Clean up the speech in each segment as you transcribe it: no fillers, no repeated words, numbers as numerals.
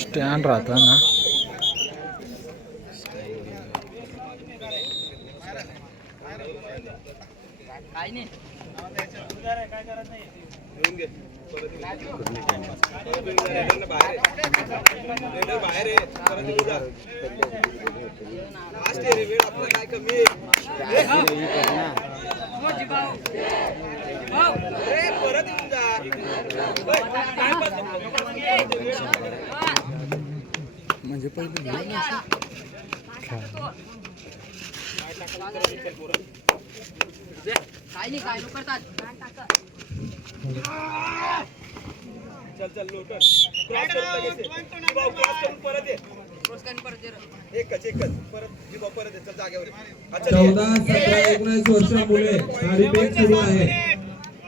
Stand राहता ना काय नाही काय करत नाही बाहेर काय कमी परत येऊन जा म्हणजे पहिले काय नाही काय करतात चल चल लोटर क्रॉस करून लगेच क्रॉस करून परत ये क्रॉस करून परत ये एकच परत जीवा परत ये चल जागेवर 14 17 19 वर्ष मुले ताडीपेक सुरू आहे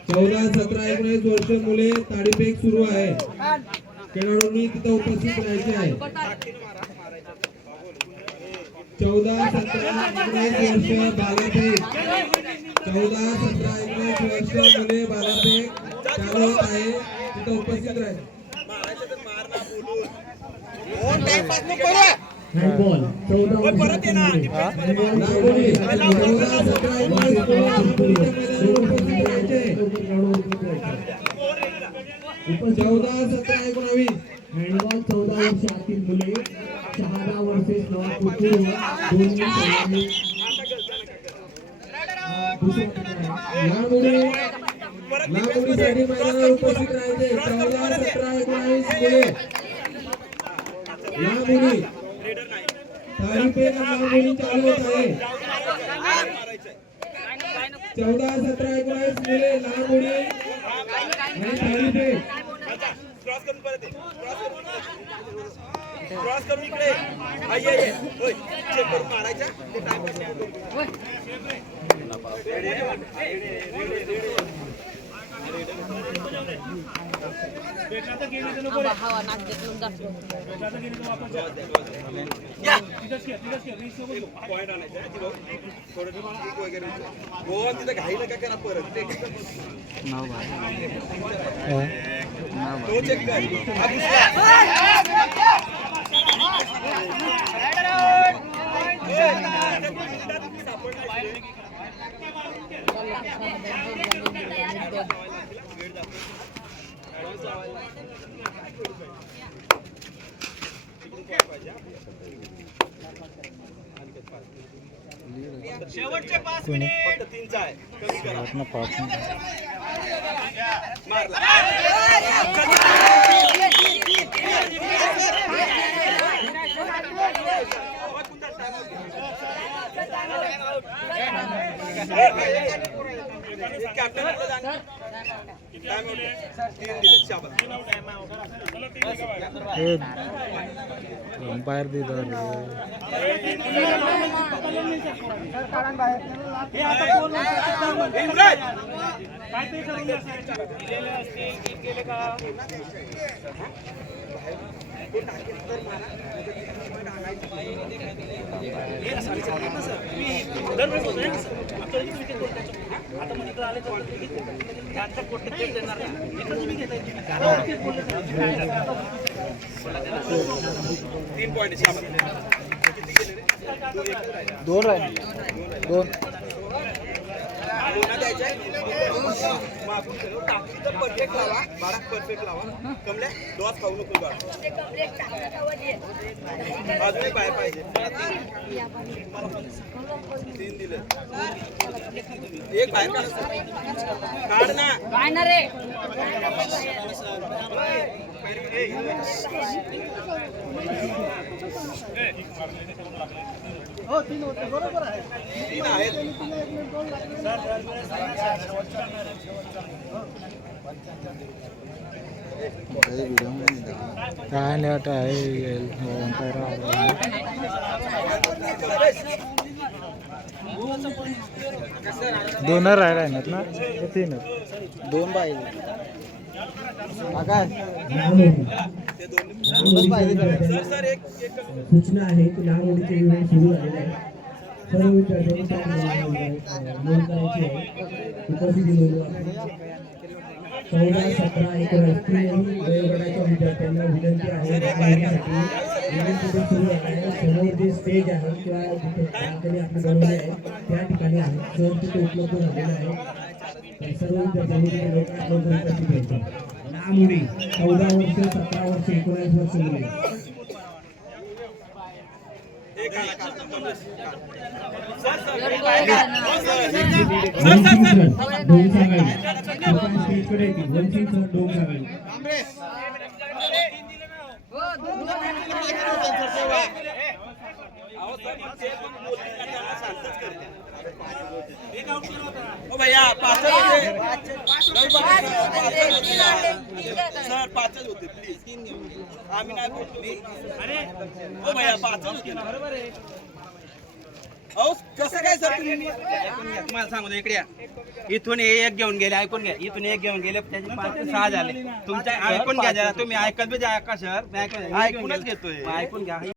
14 17 19 वर्ष मुले ताडीपेक सुरू आहे खेळाडूंनी तिथे उपस्थित राहायचे आहे 14 17 19 वर्ष बालापेक 14 17 19 वर्ष मुले बालापेक चालू होत आहे तिथे उपस्थित राहायचे मारायचं तर मार ना बोलून कोण टाइम पास नको करू हँडबॉल 14 परत ये ना लागोडी 14 17 19 उपस्थित राहायचे 14 17 19 हँडबॉल 14 वर्षातील मुले 6 वर्षेस कुकुर लागोडीसाठी मैदानावर उपस्थित राहायचे 14 17 19 मुले लागोडी ताडीपेक लागोडी चालू होत आहे 14 17 19 मुले लागोडी आणि ताडीपेक क्रॉस करून परत ये क्रॉस करून इकडे ये होय चेक करून मारायचा ते टाइम पास नको हवा नाक घेतलं जातो पॉइंट आणायचा थोडं वगैरे गोवा तिथं घाई नका करा परत ते तो चेक कर शेवटचे 5 मिनिट फक्त 3चा आहे कमी करा मारला कॅप्टन टाइम आउट 3 दिले शाबास अंपायर दी दर आता म्हणजे आले तर पोट देणार तुम्ही घेताय 3 पॉइंट किती गेले रे 2 राहिले 2 द्यायचे परफेक्ट लावा बाळा परफेक्ट लावा कमले डॉस खाऊ नको बाळा अजूनही बाहेर पाहिजे 3 दिले एक बाहेर काढ ना काय ना रे हो 3 होते बरोबर आहे 3 आहेत काय लेट आहे अंपायर दोन राहिला ना 3 2 पाहिजे काय सर एक सूचना आहे की लागवडीचे विभाग सुरू झालेले आहे सर्व विद्यार्थ्यांनी नोंद करायची आहे उपस्थिती नोंदवा 14, 17, 19 तीनही वयोगटाच्या विद्यार्थ्यांना विनंती आहे धावण्यासाठी इव्हेंट तिथे सुरू आहे. समोर जे स्टेज आहे किंवा जिथे बाल्कनी आपली बनवली आहे त्या ठिकाणी आहे. सर तिथे उपलब्ध झालेलं आहे. तर सर्व विद्यार्थ्यांनी तिथे लवकरात लवकर उपस्थित व्हायचं. मुली 14 वर्ष, 17 वर्ष, 19 वर्ष मुले. डोम सांगावी स्टेजकडे येतील. वंचित सर डोम सांगावी. ओ भैया पाचच होते सर, पाचच होते प्लीज. आम्ही नाही बोलतो. अरे ओ भैया पाचच होते ना. बरोबर आहे. अहो कसं काय सर तुम्ही तुम्हाला सांगतो इकडे या. इथून एक घेऊन गेले, ऐकून घ्या. इथून एक घेऊन गेले त्याचे 5 ते 6 झाले. तुमच्या ऐकून घ्या जरा. तुम्ही ऐकत बी जा का सर. ऐकूनच घेतोय. ऐकून घ्या.